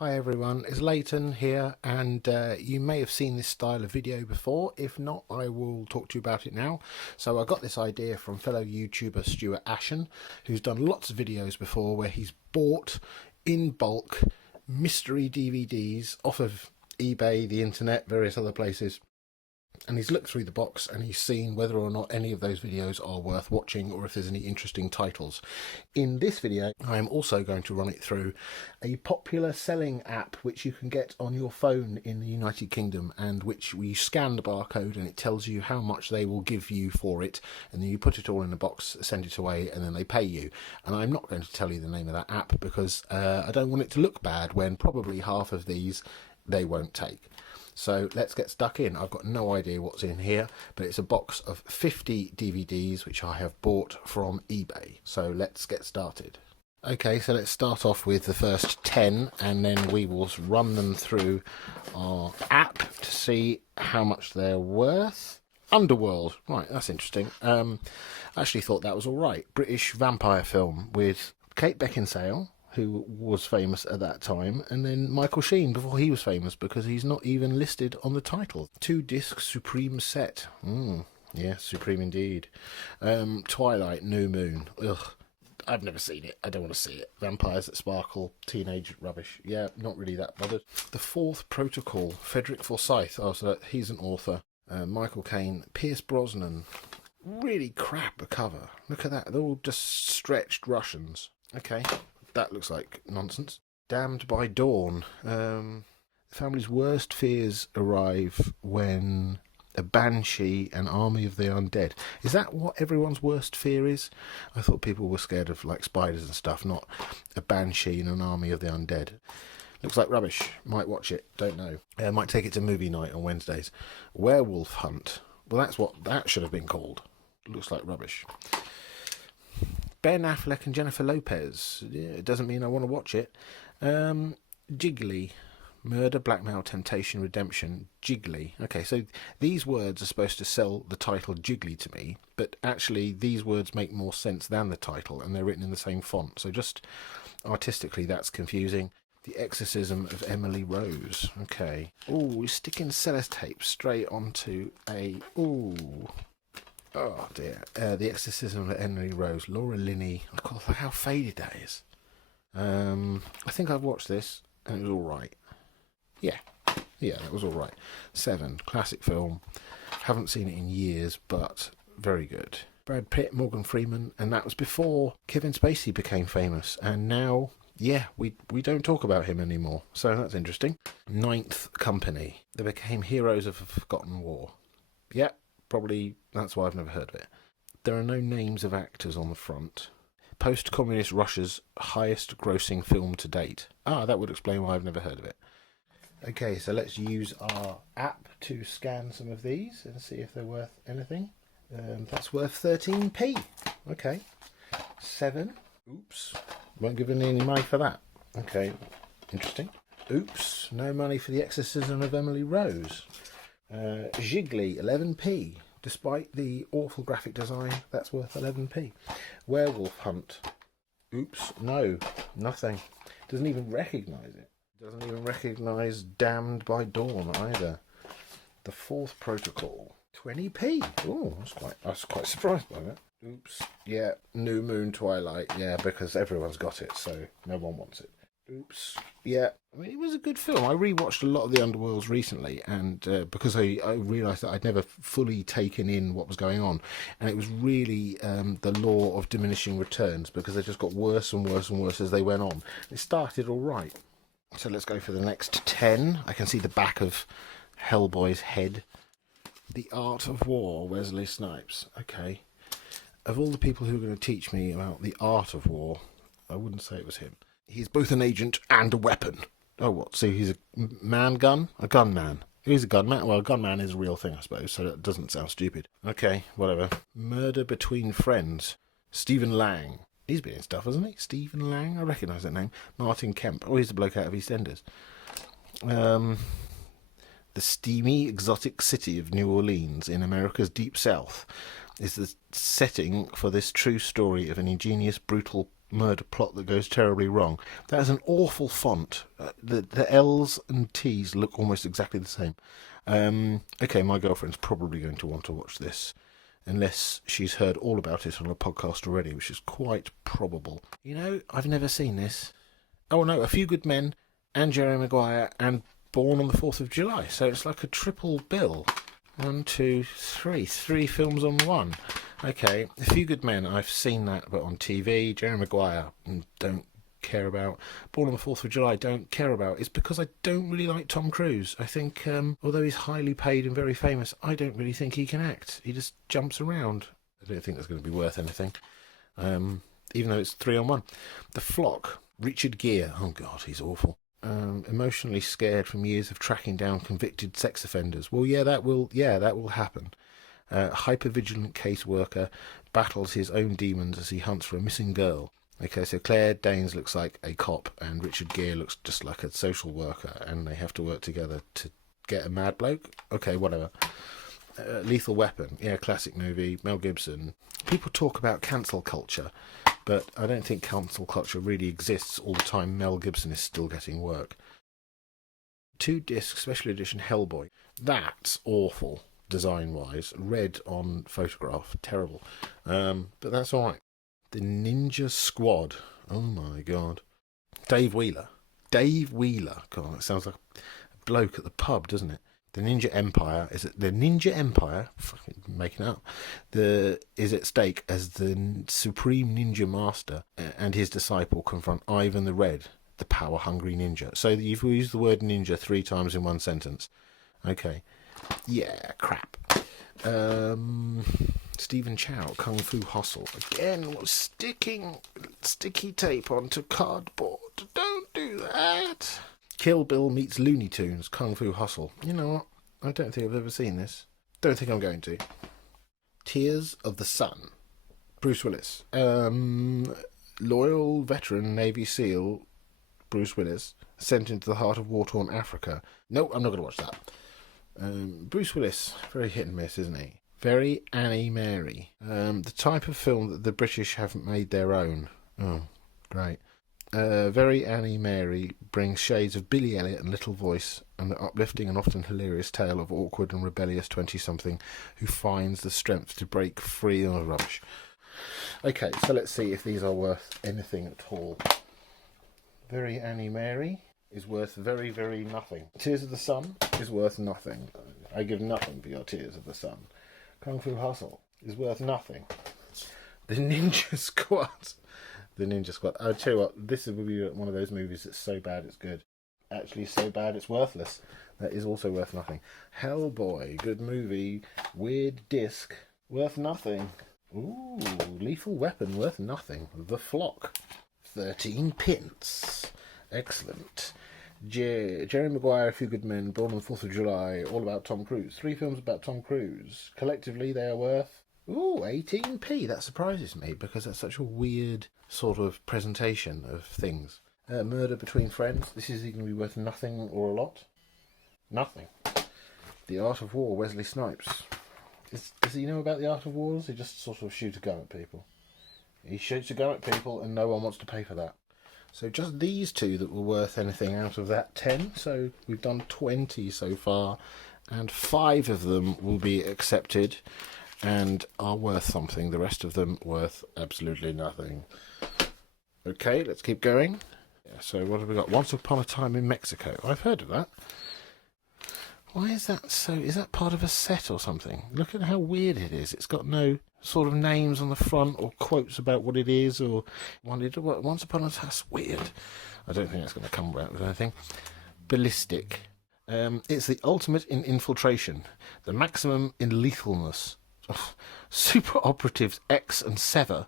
Hi everyone, it's Leighton here, and you may have seen this style of video before. If not, I will talk to you about it now. So I got this idea from fellow YouTuber Stuart Ashen, who's done lots of videos before where he's bought in bulk mystery DVDs off of eBay, the internet, various other places. And he's looked through the box and he's seen whether or not any of those videos are worth watching or if there's any interesting titles. In this video, I am also going to run it through a popular selling app which you can get on your phone in the United Kingdom, and which we scan the barcode and it tells you how much they will give you for it, and then you put it all in a box, send it away, and then they pay you. And I'm not going to tell you the name of that app because I don't want it to look bad when probably half of these they won't take. So let's get stuck in. I've got no idea what's in here, but it's a box of 50 DVDs which I have bought from eBay. So let's get started. Okay, so let's start off with the first 10 and then we will run them through our app to see how much they're worth. Underworld, right, that's interesting. I actually thought that was all right. British vampire film with Kate Beckinsale, who was famous at that time, and then Michael Sheen before he was famous, because he's not even listed on the title. 2-disc Supreme set. Yeah, Supreme indeed. Twilight, New Moon. Ugh, I've never seen it. I don't want to see it. Vampires that sparkle, teenage rubbish. Yeah, not really that bothered. The Fourth Protocol, Frederick Forsyth. Oh, so he's an author. Michael Caine, Pierce Brosnan. Really crap a cover. Look at that. They're all just stretched Russians. Okay. That looks like nonsense. Damned by Dawn. The family's worst fears arrive when a banshee, an army of the undead. Is that what everyone's worst fear is? I thought people were scared of like spiders and stuff, not a banshee and an army of the undead. Looks like rubbish. Might watch it. Don't know. Might take it to movie night on Wednesdays. Werewolf Hunt. Well, that's what that should have been called. Looks like rubbish. Ben Affleck and Jennifer Lopez. Yeah, it doesn't mean I want to watch it. Jiggly. Murder, Blackmail, Temptation, Redemption. Jiggly. Okay, so these words are supposed to sell the title Jiggly to me, but actually these words make more sense than the title, and they're written in the same font. So just artistically, that's confusing. The Exorcism of Emily Rose. Okay. Oh, we're sticking sellotape straight onto a... Ooh. Oh dear. The Exorcism of Emily Rose. Laura Linney. God, look how faded that is. I think I've watched this and it was alright. Yeah, that was alright. 7. Classic film. Haven't seen it in years, but very good. Brad Pitt, Morgan Freeman, and that was before Kevin Spacey became famous. And now, yeah, we don't talk about him anymore. So that's interesting. Ninth Company. They became heroes of a forgotten war. Yeah. Probably that's why I've never heard of it. There are no names of actors on the front. Post-communist Russia's highest grossing film to date. Ah, that would explain why I've never heard of it. Okay, so let's use our app to scan some of these and see if they're worth anything. That's worth 13p. Okay. 7. Oops. Won't give any money for that. Okay. Interesting. Oops. No money for The Exorcism of Emily Rose. Jiggly, 11p. Despite the awful graphic design, that's worth 11p. Werewolf Hunt. Oops, no, nothing. Doesn't even recognise it. Doesn't even recognise Damned by Dawn either. The Fourth Protocol. 20p. Oh, I was quite surprised by that. Oops. Yeah, New Moon, Twilight. Yeah, because everyone's got it, so no one wants it. Oops. Yeah, I mean, it was a good film. I rewatched a lot of the Underworlds recently, and because I realised that I'd never fully taken in what was going on, and it was really the law of diminishing returns, because they just got worse and worse and worse as they went on. It started all right. So let's go for the next 10. I can see the back of Hellboy's head. The Art of War, Wesley Snipes. Okay. Of all the people who are going to teach me about the art of war, I wouldn't say it was him. He's both an agent and a weapon. Oh, what? So he's a man gun? A gunman. He's a gunman. Well, a gunman is a real thing, I suppose, so that doesn't sound stupid. Okay, whatever. Murder Between Friends. Stephen Lang. He's been in stuff, hasn't he? Stephen Lang? I recognise that name. Martin Kemp. Oh, he's the bloke out of EastEnders. The steamy, exotic city of New Orleans in America's Deep South is the setting for this true story of an ingenious, brutal murder plot that goes terribly wrong. That is an awful font. The L's and T's look almost exactly the same. Okay, my girlfriend's probably going to want to watch this, unless she's heard all about it on a podcast already, which is quite probable. You know, I've never seen this. Oh no, A Few Good Men and Jerry Maguire and Born on the 4th of July. So it's like a triple bill. 1, 2, 3. 3 films on one. Okay, A Few Good Men, I've seen that, but on TV. Jerry Maguire, don't care about. Born on the 4th of July, don't care about. It's because I don't really like Tom Cruise. I think, although he's highly paid and very famous, I don't really think he can act. He just jumps around. I don't think that's going to be worth anything, even though it's 3 on 1. The Flock, Richard Gere. Oh God, he's awful. Emotionally scared from years of tracking down convicted sex offenders. Well, that will happen. Hypervigilant caseworker battles his own demons as he hunts for a missing girl. Okay, so Claire Danes looks like a cop and Richard Gere looks just like a social worker, and they have to work together to get a mad bloke. Okay, whatever. Lethal Weapon, classic movie, Mel Gibson. People talk about cancel culture, but I don't think cancel culture really exists all the time. Mel Gibson is still getting work. 2-disc special edition Hellboy. That's awful, design-wise. Red on photograph, terrible. But that's all right. The Ninja Squad. Oh my God. Dave Wheeler. God, that sounds like a bloke at the pub, doesn't it? The Ninja Empire. Is it the Ninja Empire? Fucking making it up. Is at stake as the supreme ninja master and his disciple confront Ivan the Red, the power-hungry ninja. So you've used the word ninja 3 times in one sentence. Okay. Yeah, crap. Stephen Chow, Kung Fu Hustle. Again, sticking sticky tape onto cardboard. Don't do that. Kill Bill meets Looney Tunes, Kung Fu Hustle. You know what? I don't think I've ever seen this. Don't think I'm going to. Tears of the Sun, Bruce Willis. Loyal veteran Navy SEAL Bruce Willis sent into the heart of war-torn Africa. No, I'm not going to watch that. Bruce Willis, very hit and miss, isn't he? Very Annie Mary. The type of film that the British haven't made their own. Oh, great. Very Annie Mary brings shades of Billy Elliot and Little Voice, and the uplifting and often hilarious tale of awkward and rebellious 20-something who finds the strength to break free of rubbish. Okay, so let's see if these are worth anything at all. Very Annie Mary is worth very, very nothing. Tears of the Sun is worth nothing. I give nothing for your Tears of the Sun. Kung Fu Hustle is worth nothing. The Ninja Squad. The Ninja Squad. I'll tell you what, this will be one of those movies that's so bad it's good. Actually so bad it's worthless. That is also worth nothing. Hellboy, good movie. Weird disc, worth nothing. Ooh, Lethal Weapon, worth nothing. The Flock, 13 pence. Excellent. Jerry Maguire, A Few Good Men, Born on the 4th of July, all about Tom Cruise. 3 films about Tom Cruise. Collectively, they are worth, 18p. That surprises me, because that's such a weird sort of presentation of things. Murder Between Friends. This is going to be worth nothing or a lot. Nothing. The Art of War, Wesley Snipes. Does he know about the Art of War? Or does he just sort of shoot a gun at people? He shoots a gun at people and no one wants to pay for that. So just these 2 that were worth anything out of that 10. So we've done 20 so far, and 5 of them will be accepted and are worth something. The rest of them worth absolutely nothing. Okay, let's keep going. Yeah, so what have we got? Once Upon a Time in Mexico. I've heard of that. Why is that so? Is that part of a set or something? Look at how weird it is. It's got no sort of names on the front or quotes about what it is or Once Upon a Time. That's weird. I don't think that's going to come out with anything. Ballistic. It's the ultimate in infiltration, the maximum in lethalness. Super operatives X and Sever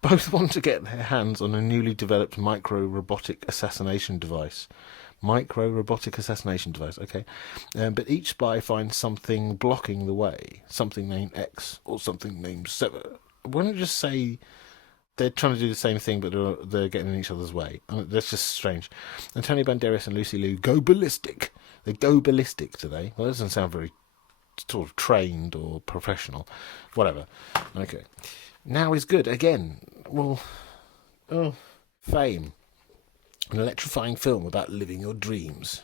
both want to get their hands on a newly developed micro-robotic assassination device. Okay. But each spy finds something blocking the way, something named X or something named Sever. Why don't you just say they're trying to do the same thing, but they're getting in each other's way? That's just strange. Antonio Banderas and Lucy Liu go ballistic. They go ballistic today. Well, that doesn't sound very sort of trained or professional. Whatever. Okay. Now is good. Again, well, oh, Fame. An electrifying film about living your dreams.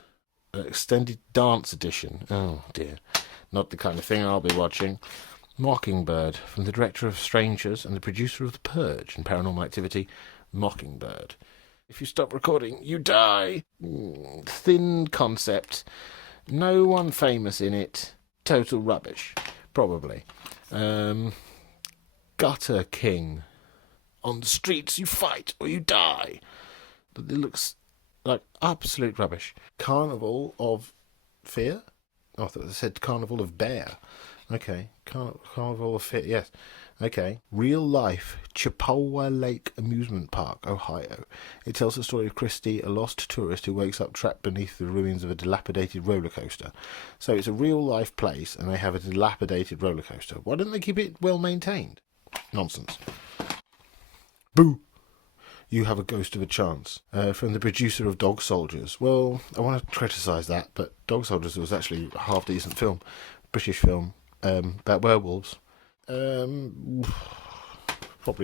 An extended dance edition. Oh dear. Not the kind of thing I'll be watching. Mockingbird, from the director of Strangers and the producer of The Purge and Paranormal Activity. Mockingbird. If you stop recording, you die. Thin concept. No one famous in it. Total rubbish. Probably. Gutter King. On the streets you fight or you die. It looks like absolute rubbish. Carnival of Fear? Oh, I thought it said Carnival of Bear. Okay. Carnival of Fear, yes. Okay. Real life Chippewa Lake Amusement Park, Ohio. It tells the story of Christy, a lost tourist who wakes up trapped beneath the ruins of a dilapidated roller coaster. So it's a real life place and they have a dilapidated roller coaster. Why don't they keep it well maintained? Nonsense. Boo! You Have a Ghost of a Chance, from the producer of Dog Soldiers. Well, I want to criticise that, but Dog Soldiers was actually a half-decent film. British film, about werewolves. Probably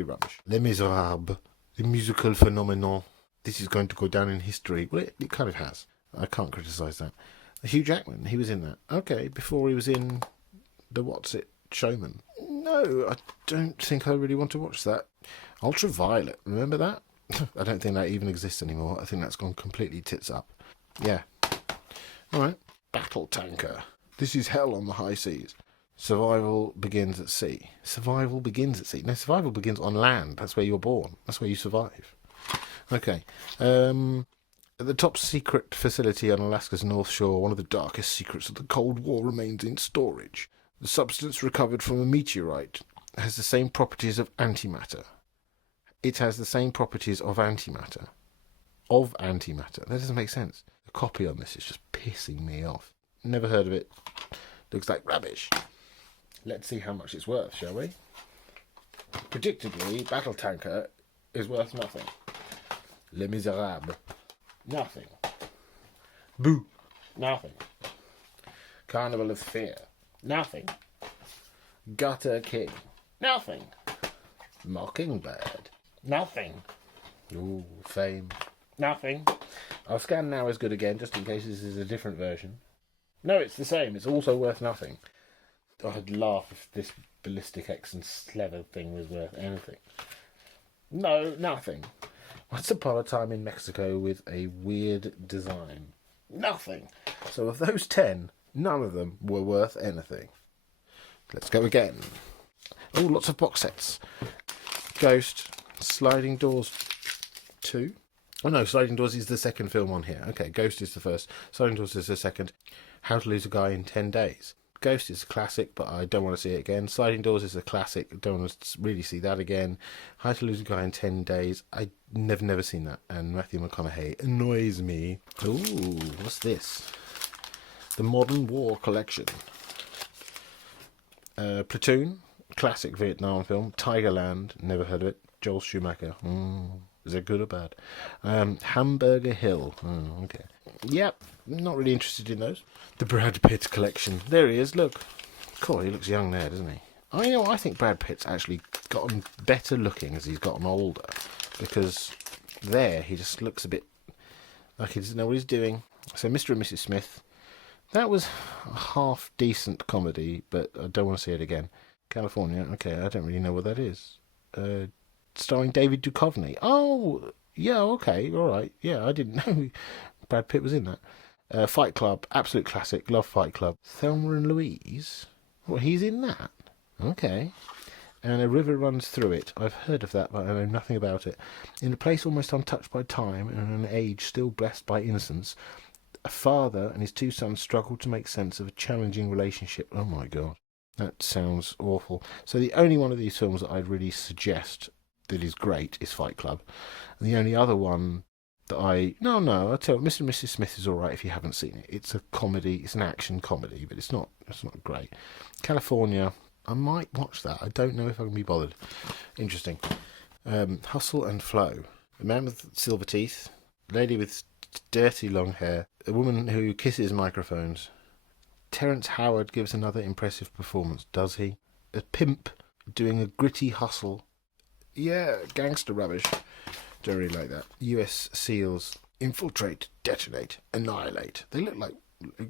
rubbish. Les Miserables, the musical phenomenon. This is going to go down in history. Well, it kind of has. I can't criticise that. Hugh Jackman, he was in that. Okay, before he was in the What's It Showman. No, I don't think I really want to watch that. Ultraviolet, remember that? I don't think that even exists anymore. I think that's gone completely tits up. Yeah. Alright. Battle Tanker. This is hell on the high seas. Survival begins at sea. Survival begins at sea. No, survival begins on land. That's where you're born. That's where you survive. Okay. At the top secret facility on Alaska's North Shore, one of the darkest secrets of the Cold War remains in storage. The substance recovered from a meteorite has the same properties of antimatter. It has the same properties of antimatter. Of antimatter. That doesn't make sense. The copy on this is just pissing me off. Never heard of it. Looks like rubbish. Let's see how much it's worth, shall we? Predictably, Battle Tanker is worth nothing. Les Miserables. Nothing. Boo. Nothing. Carnival of Fear. Nothing. Gutter King. Nothing. Mockingbird. Nothing. Ooh, Fame. Nothing. I'll scan Now is Good again, just in case this is a different version. No, it's the same. It's also worth nothing. I'd laugh if this Ballistic X and Slither thing was worth anything. No, nothing. Once upon a time in Mexico with a weird design. Nothing. So of those 10, none of them were worth anything. Let's go again. Oh, lots of box sets. Ghost, Sliding Doors 2. Oh no, Sliding Doors is the second film on here. Okay, Ghost is the first. Sliding Doors is the second. How to Lose a Guy in 10 Days. Ghost is a classic, but I don't want to see it again. Sliding Doors is a classic. I don't want to really see that again. How to Lose a Guy in 10 Days. I never seen that. And Matthew McConaughey annoys me. Ooh, what's this? The Modern War Collection. Platoon. Classic Vietnam film. Tigerland. Never heard of it. Joel Schumacher. Is it good or bad? Hamburger Hill. Okay. Yep. Not really interested in those. The Brad Pitt collection. There he is. Look. Cool. He looks young there, doesn't he? I think Brad Pitt's actually gotten better looking as he's gotten older. Because there, he just looks a bit like he doesn't know what he's doing. So Mr. and Mrs. Smith. That was a half decent comedy, but I don't want to see it again. California. Okay, I don't really know what that is. Starring David Duchovny. Oh, yeah, okay, all right. Yeah, I didn't know Brad Pitt was in that. Fight Club, absolute classic. Love Fight Club. Thelma and Louise. Well, he's in that. Okay. And A River Runs Through It. I've heard of that, but I know nothing about it. In a place almost untouched by time and in an age still blessed by innocence, a father and his two sons struggle to make sense of a challenging relationship. Oh my God. That sounds awful. So the only one of these films that I'd really suggest that is great is Fight Club. And the only other one that I'll tell you, Mr. and Mrs. Smith is alright if you haven't seen it. It's a comedy, it's an action comedy, but it's not great. California, I might watch that. I don't know if I can be bothered. Interesting. Hustle and Flow. A man with silver teeth, a lady with dirty long hair, a woman who kisses microphones. Terrence Howard gives another impressive performance, does he? A pimp doing a gritty hustle Yeah, gangster rubbish. Don't really like that. US SEALs infiltrate, detonate, annihilate. They look like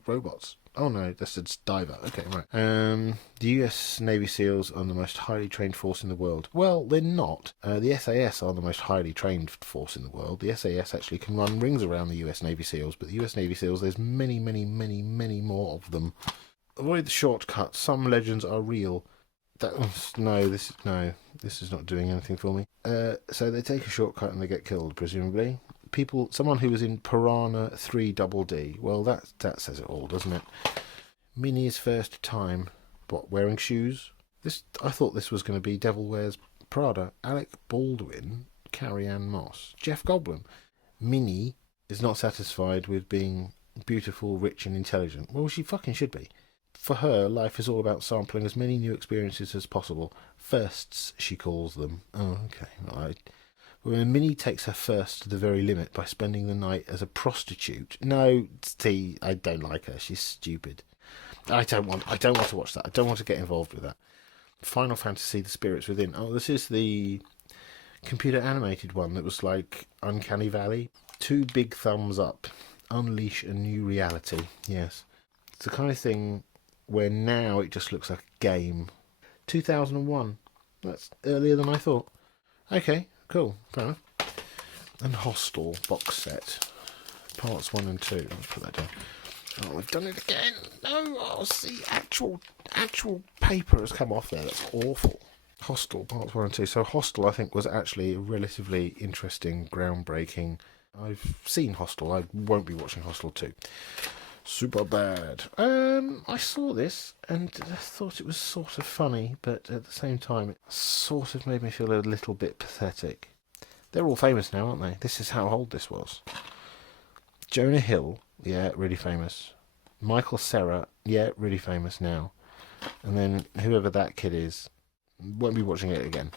robots. Oh no, that's a diver. Okay, right. The US Navy SEALs are the most highly trained force in the world. Well, they're not. The SAS are the most highly trained force in the world. The SAS actually can run rings around the US Navy SEALs, but the US Navy SEALs, there's many, many, many, many more of them. Avoid the shortcut. Some legends are real. This is not doing anything for me. So they take a shortcut and they get killed, presumably. Someone who was in Piranha 3 Double D. Well, that says it all, doesn't it? Minnie's first time. What, wearing shoes? I thought this was going to be Devil Wears Prada. Alec Baldwin, Carrie-Anne Moss, Jeff Goldblum. Minnie is not satisfied with being beautiful, rich and intelligent. Well, she fucking should be. For her, life is all about sampling as many new experiences as possible. Firsts, she calls them. Oh, okay. Right. When Minnie takes her first to the very limit by spending the night as a prostitute. No, T, I don't like her. She's stupid. I don't want to watch that. I don't want to get involved with that. Final Fantasy: The Spirits Within. Oh, this is the computer animated one that was like Uncanny Valley. 2 big thumbs up. Unleash a new reality. Yes. It's the kind of thing where now it just looks like a game. 2001. That's earlier than I thought. Okay, cool. Fair enough. And Hostel box set. Parts 1 and 2. Let's put that down. Oh, I've done it again. No, oh, see, actual paper has come off there. That's awful. Hostel, parts 1 and 2. So Hostel, I think, was actually a relatively interesting, groundbreaking. I've seen Hostel. I won't be watching Hostel 2. Super bad. I saw this and I thought it was sort of funny, but at the same time, it sort of made me feel a little bit pathetic. They're all famous now, aren't they? This is how old this was. Jonah Hill, yeah, really famous. Michael Cera, yeah, really famous now. And then whoever that kid is, won't be watching it again.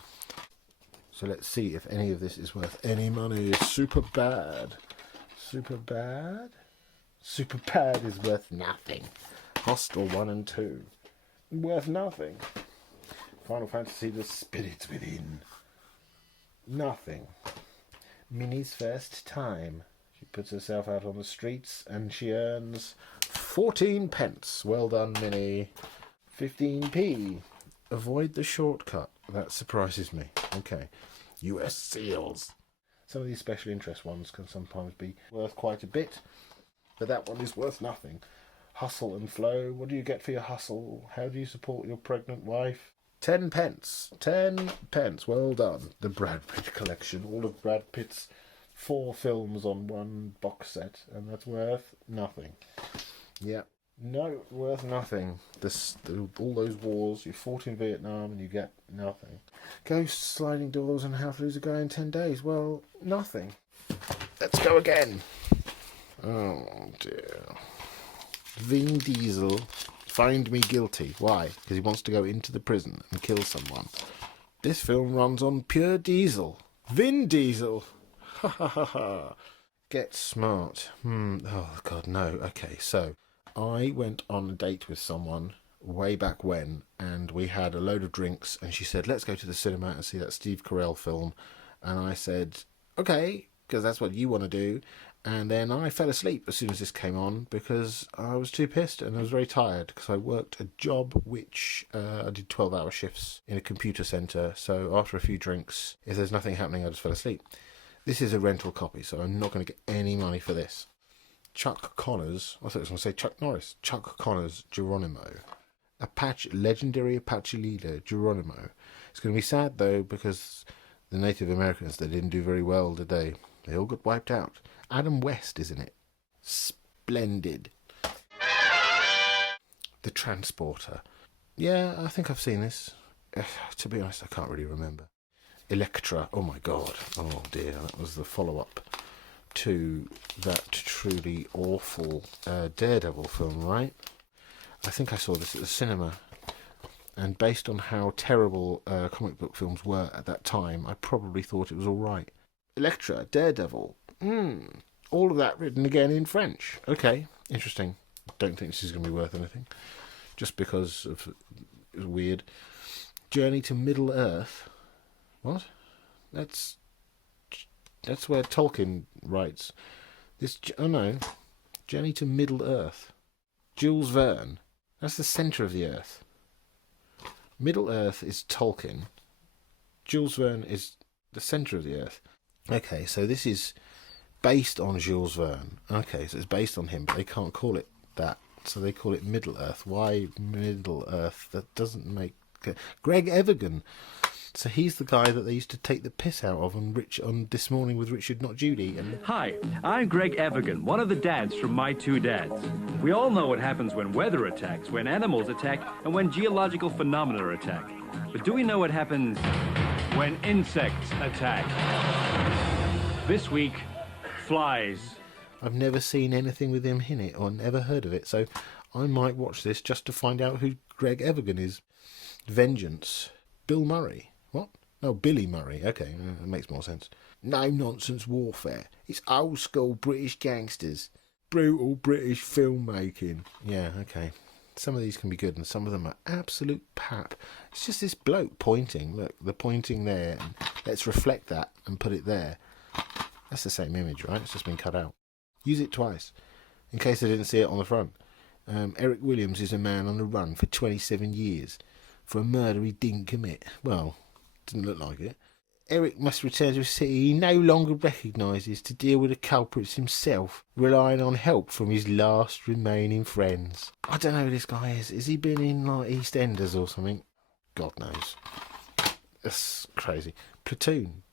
So let's see if any of this is worth any money. Super bad. Super bad. Super bad is worth nothing. Hostel 1 and 2. Worth nothing. Final Fantasy: The Spirits Within. Nothing. Minnie's first time. She puts herself out on the streets and she earns 14 pence. Well done, Minnie. 15p. Avoid the shortcut. That surprises me. Okay. US SEALs. Some of these special interest ones can sometimes be worth quite a bit. But that one is worth nothing. Hustle and flow. What do you get for your hustle? How do you support your pregnant wife? 10 pence. 10 pence. Well done. The Brad Pitt collection. All of Brad Pitt's 4 films on 1 box set. And that's worth nothing. Yeah. No, worth nothing. All those wars. You fought in Vietnam and you get nothing. Ghost sliding doors and how to lose a guy in 10 days. Well, nothing. Let's go again. Oh dear. Vin Diesel, find me guilty. Why? Because he wants to go into the prison and kill someone. This film runs on pure diesel. Vin Diesel. Ha ha ha ha. Get smart. Oh god, no. Okay, so I went on a date with someone way back when and we had a load of drinks and she said, let's go to the cinema and see that Steve Carell film. And I said, okay, because that's what you want to do. And then I fell asleep as soon as this came on because I was too pissed and I was very tired because I worked a job which I did 12-hour shifts in a computer centre. So after a few drinks, if there's nothing happening, I just fell asleep. This is a rental copy, so I'm not going to get any money for this. Chuck Connors, I thought I was going to say Chuck Norris. Chuck Connors, Geronimo. Legendary Apache leader, Geronimo. It's going to be sad though because the Native Americans, they didn't do very well, did they? They all got wiped out. Adam West is in it. Splendid. The Transporter. Yeah, I think I've seen this. To be honest, I can't really remember. Elektra. Oh my god. Oh dear. That was the follow-up to that truly awful Daredevil film, right? I think I saw this at the cinema. And based on how terrible comic book films were at that time, I probably thought it was all right. Elektra, Daredevil. All of that written again in French. Okay, interesting. Don't think this is going to be worth anything. Just because of it was weird. Journey to Middle Earth. What? That's where Tolkien writes. This, oh no, Journey to Middle Earth. Jules Verne. That's the centre of the Earth. Middle Earth is Tolkien. Jules Verne is the centre of the Earth. Okay, so this is based on Jules Verne. Okay, so it's based on him, but they can't call it that. So they call it Middle Earth. Why Middle Earth? That doesn't make... Greg Evigan. So he's the guy that they used to take the piss out of on This Morning with Richard Not Judy. And... Hi, I'm Greg Evigan, one of the dads from My Two Dads. We all know what happens when weather attacks, when animals attack, and when geological phenomena attack. But do we know what happens when insects attack? This week, flies. I've never seen anything with him in it or never heard of it, so I might watch this just to find out who Greg Evigan is. Vengeance. Bill Murray. What? No, Billy Murray. Okay, that makes more sense. No nonsense warfare. It's old school British gangsters. Brutal British filmmaking. Yeah, okay. Some of these can be good and some of them are absolute pap. It's just this bloke pointing. Look, the pointing there. And let's reflect that and put it there. That's the same image, right? It's just been cut out. Use it twice, in case I didn't see it on the front. Eric Williams is a man on the run for 27 years for a murder he didn't commit. Well, didn't look like it. Eric must return to a city he no longer recognises to deal with the culprits himself, relying on help from his last remaining friends. I don't know who this guy is. Has he been in like EastEnders or something? God knows. That's crazy. Platoon.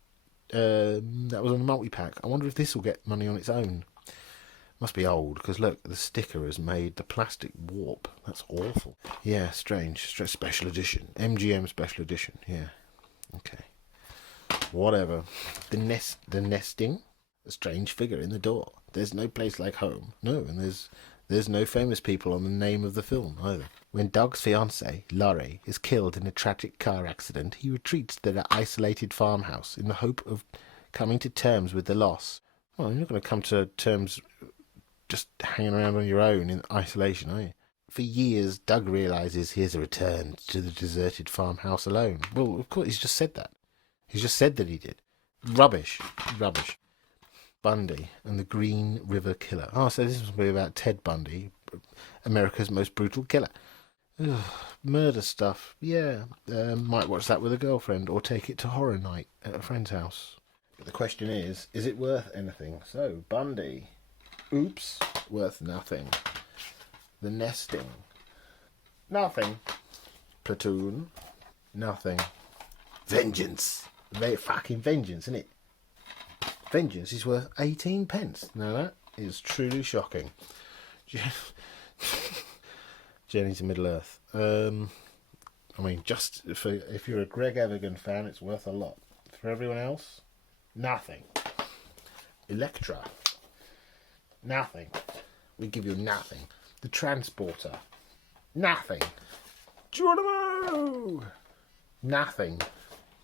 That was on a multi-pack. I wonder if this will get money on its own. Must be old, because look, the sticker has made the plastic warp. That's awful. Yeah, strange. Special edition. MGM special edition. Yeah. Okay. Whatever. The nesting. A strange figure in the door. There's no place like home. No, and there's no famous people on the name of the film either. When Doug's fiancée, Laurie, is killed in a tragic car accident, he retreats to the isolated farmhouse in the hope of coming to terms with the loss. Well, you're not going to come to terms just hanging around on your own in isolation, are you? For years, Doug realises he has returned to the deserted farmhouse alone. Well, of course, he's just said that. He's just said that he did. Rubbish. Bundy and the Green River Killer. Oh, so this must be about Ted Bundy, America's most brutal killer. Ugh, murder stuff. Yeah, might watch that with a girlfriend or take it to horror night at a friend's house. But the question is it worth anything? So, Bundy. Oops, worth nothing. The Nesting. Nothing. Platoon. Nothing. Vengeance. Very fucking vengeance, isn't it? Vengeance is worth 18 pence. Now that is truly shocking. Journey to Middle Earth. I mean, just for if you're a Greg Evigan fan, it's worth a lot. For everyone else, nothing. Electra. Nothing. We give you nothing. The Transporter. Nothing. Geronimo. Nothing.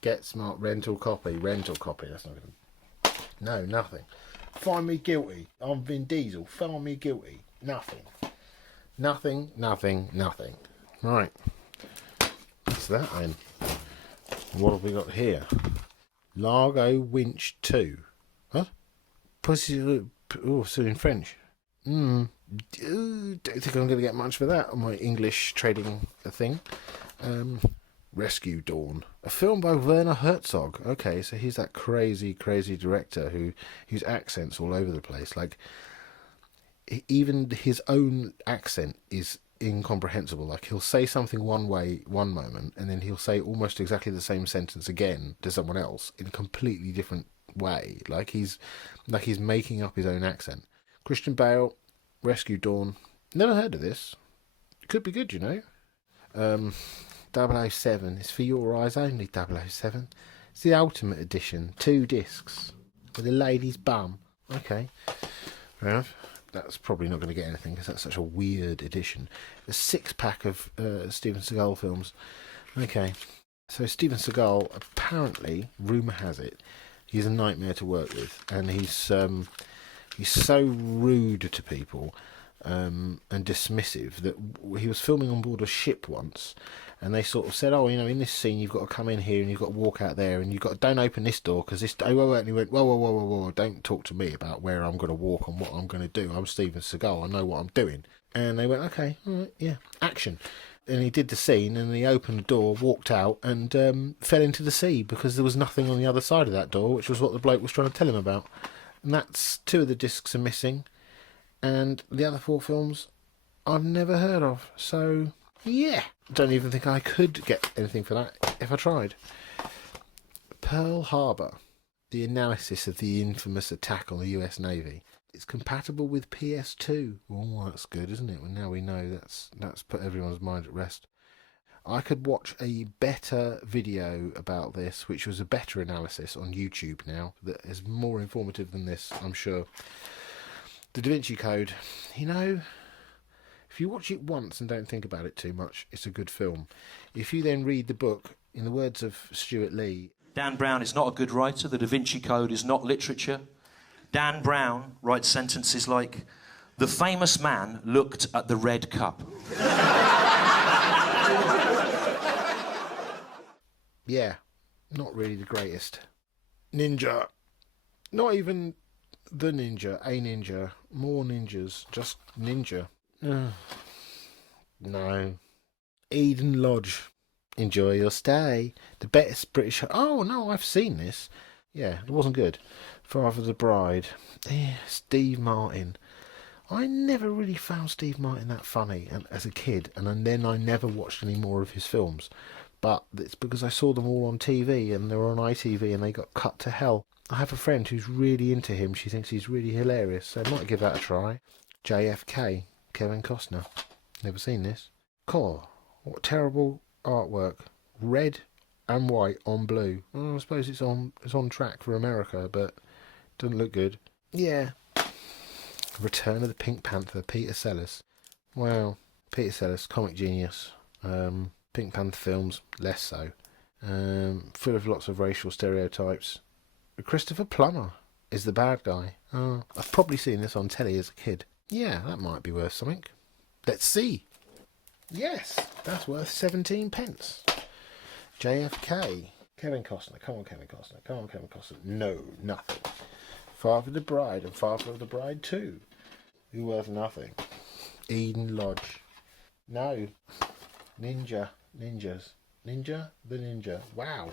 Get Smart rental copy. That's not good. No, nothing. Find me guilty. I'm Vin Diesel. Find me guilty. Nothing. Nothing. Right. What's that then? What have we got here? Largo Winch 2. Huh? Pussy. Oh, still in French. Don't think I'm going to get much for that on my English trading thing. Rescue Dawn, a film by Werner Herzog. Okay, so he's that crazy director whose accent's all over the place. Like, even his own accent is incomprehensible. Like, he'll say something one way one moment, and then he'll say almost exactly the same sentence again to someone else in a completely different way. Like he's making up his own accent. Christian Bale, Rescue Dawn. Never heard of this. Could be good, you know. 007. It's for your eyes only, 007. It's the Ultimate Edition. 2 discs. With a lady's bum. Okay. Fair enough. That's probably not going to get anything because that's such a weird edition. A 6-pack of Steven Seagal films. Okay. So Steven Seagal, apparently, rumour has it, he's a nightmare to work with. And he's so rude to people and dismissive that he was filming on board a ship once, and they sort of said, "Oh, you know, in this scene you've got to come in here and you've got to walk out there and you've got to don't open this door because this." And he went, "Whoa, whoa, whoa, whoa, whoa! Don't talk to me about where I'm going to walk and what I'm going to do. I'm Steven Seagal. I know what I'm doing." And they went, "Okay, all right, yeah, action." And he did the scene, and he opened the door, walked out, and fell into the sea because there was nothing on the other side of that door, which was what the bloke was trying to tell him about. And that's 2 of the discs are missing, and the other 4 films I've never heard of. So, yeah. Don't even think I could get anything for that if I tried. Pearl Harbor, the analysis of the infamous attack on the US Navy. It's compatible with PS2. Oh, that's good, isn't it? Well, now we know that's put everyone's mind at rest. I could watch a better video about this, which was a better analysis on YouTube now, that is more informative than this, I'm sure. The Da Vinci Code, you know, if you watch it once and don't think about it too much, it's a good film. If you then read the book, in the words of Stuart Lee, Dan Brown is not a good writer. The Da Vinci Code is not literature. Dan Brown writes sentences like, "The famous man looked at the red cup." Yeah, not really the greatest. Ninja. Not even the ninja, a ninja. More ninjas, just ninja. No. Eden Lodge. Enjoy your stay. The best British... Oh, no, I've seen this. Yeah, it wasn't good. Father of the Bride. Steve Martin. I never really found Steve Martin that funny as a kid, and then I never watched any more of his films. But it's because I saw them all on TV, and they were on ITV, and they got cut to hell. I have a friend who's really into him. She thinks he's really hilarious, so I might give that a try. JFK. Kevin Costner. Never seen this. Cool. What terrible artwork. Red and white on blue. Well, I suppose it's on track for America, but doesn't look good. Yeah. Return of the Pink Panther, Peter Sellers. Wow. Peter Sellers, comic genius. Pink Panther films, less so. Full of lots of racial stereotypes. Christopher Plummer is the bad guy. Oh, I've probably seen this on telly as a kid. Yeah, that might be worth something. Let's see. Yes, that's worth 17 pence. JFK. Kevin Costner. Come on, Kevin Costner. Come on, Kevin Costner. No, nothing. Father of the Bride and Father of the Bride 2. You're worth nothing. Eden Lodge. No. Ninja. Ninjas. Ninja the Ninja. Wow.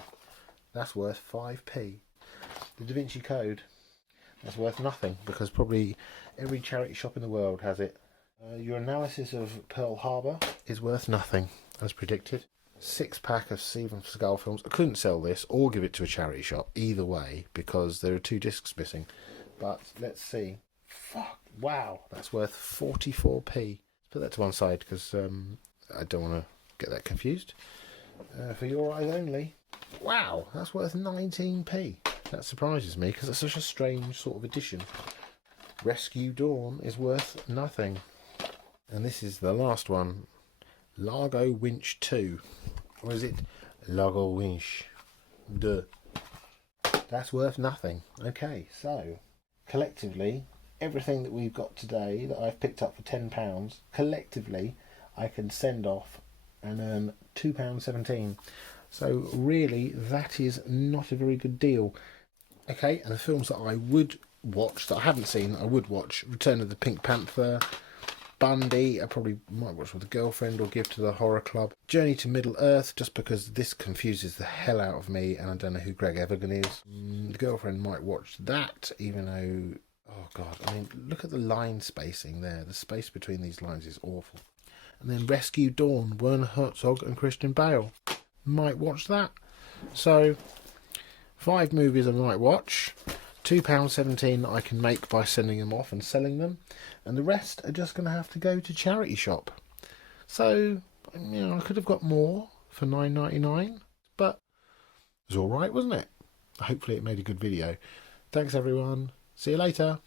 That's worth 5p. The Da Vinci Code. That's worth nothing because probably every charity shop in the world has it. Your analysis of Pearl Harbor is worth nothing, as predicted. 6-pack of Steven Seagal films. I couldn't sell this or give it to a charity shop, either way, because there are 2 discs missing. But let's see. Fuck, wow, that's worth 44p. Put that to one side because I don't want to get that confused. For your eyes only. Wow, that's worth 19p. That surprises me because it's such a strange sort of edition. Rescue Dawn is worth nothing. And this is the last one. Largo Winch 2. Or is it Largo Winch? Duh. That's worth nothing. Okay, so collectively, everything that we've got today that I've picked up for £10, collectively, I can send off and earn £2.17. So really, that is not a very good deal. Okay, and the films that I would watch, that I haven't seen, I would watch: Return of the Pink Panther, Bundy, I probably might watch with a girlfriend or give to the horror club. Journey to Middle Earth, just because this confuses the hell out of me and I don't know who Greg Evigan is. The girlfriend might watch that, even though, oh god, I mean, look at the line spacing there. The space between these lines is awful. And then Rescue Dawn, Werner Herzog and Christian Bale. Might watch that. So 5 movies I might watch. £2.17 that I can make by sending them off and selling them, and the rest are just going to have to go to charity shop. So, you know, I could have got more for $9.99, but it was alright, wasn't it? Hopefully it made a good video. Thanks everyone. See you later.